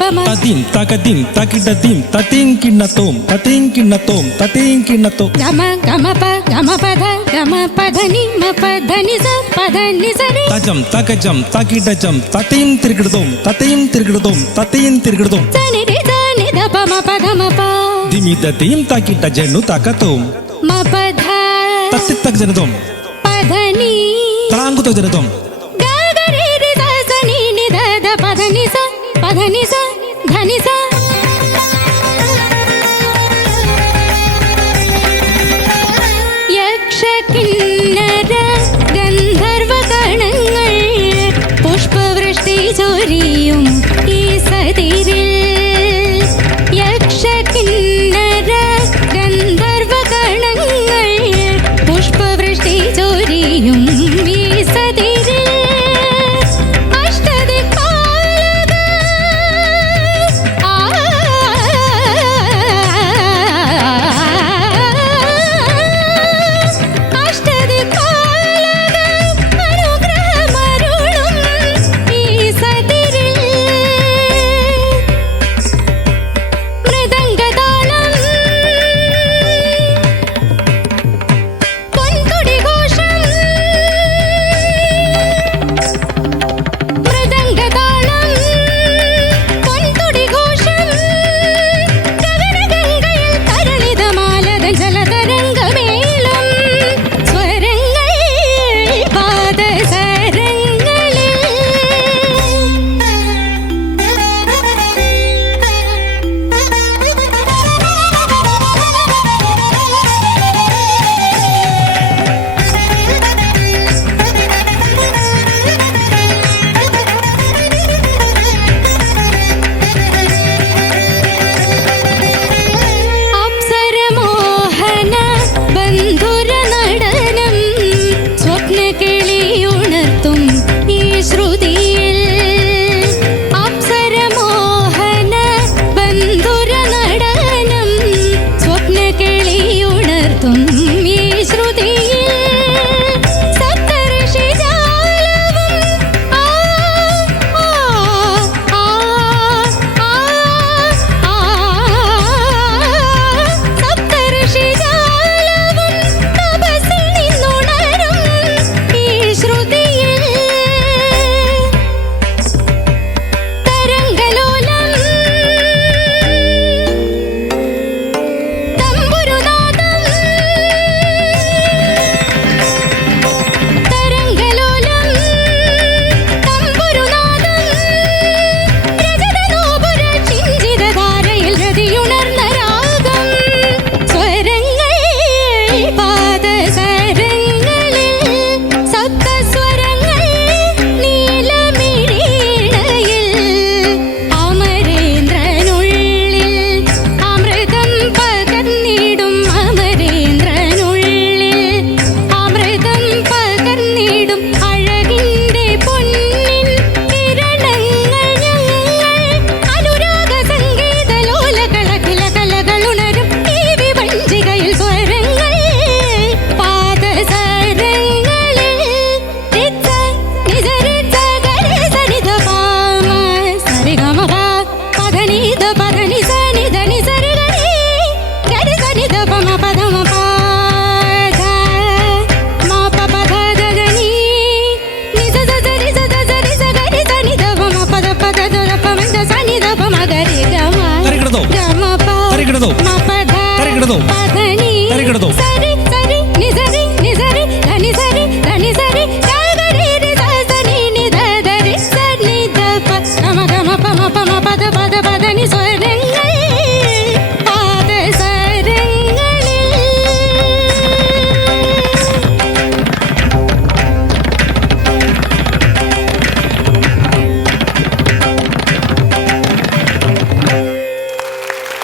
పమ తదిం తగదిం తగిడదిం తతిం కిన్న తోం తతిం కిన్న తోం తతిం కిన్న తో గమ గమ ప గమ పద గమ పద ని మ పద ని స పద ని స ని తజం తగజం తగిడజం తతిం తిరిగిడదోం తతిం తిరిగిడదోం తతిం తిరిగిడదోం సని రి ద ని ద పమ పగమ ప దిమి దతిం తగిడ జను తగతోం మ పద తత్తి తగ జనదోం పద ని తరాంగుతో జనదోం గగరి రి ద స ని ని ద ద పద ని స పద ని ധനിസ യക്ഷകിന്നര ഗന്ധർവ കണങ്ങൾ പുഷ്പവൃഷ്ടി ചൊരിയും you could.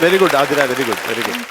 Very good Athira very good very good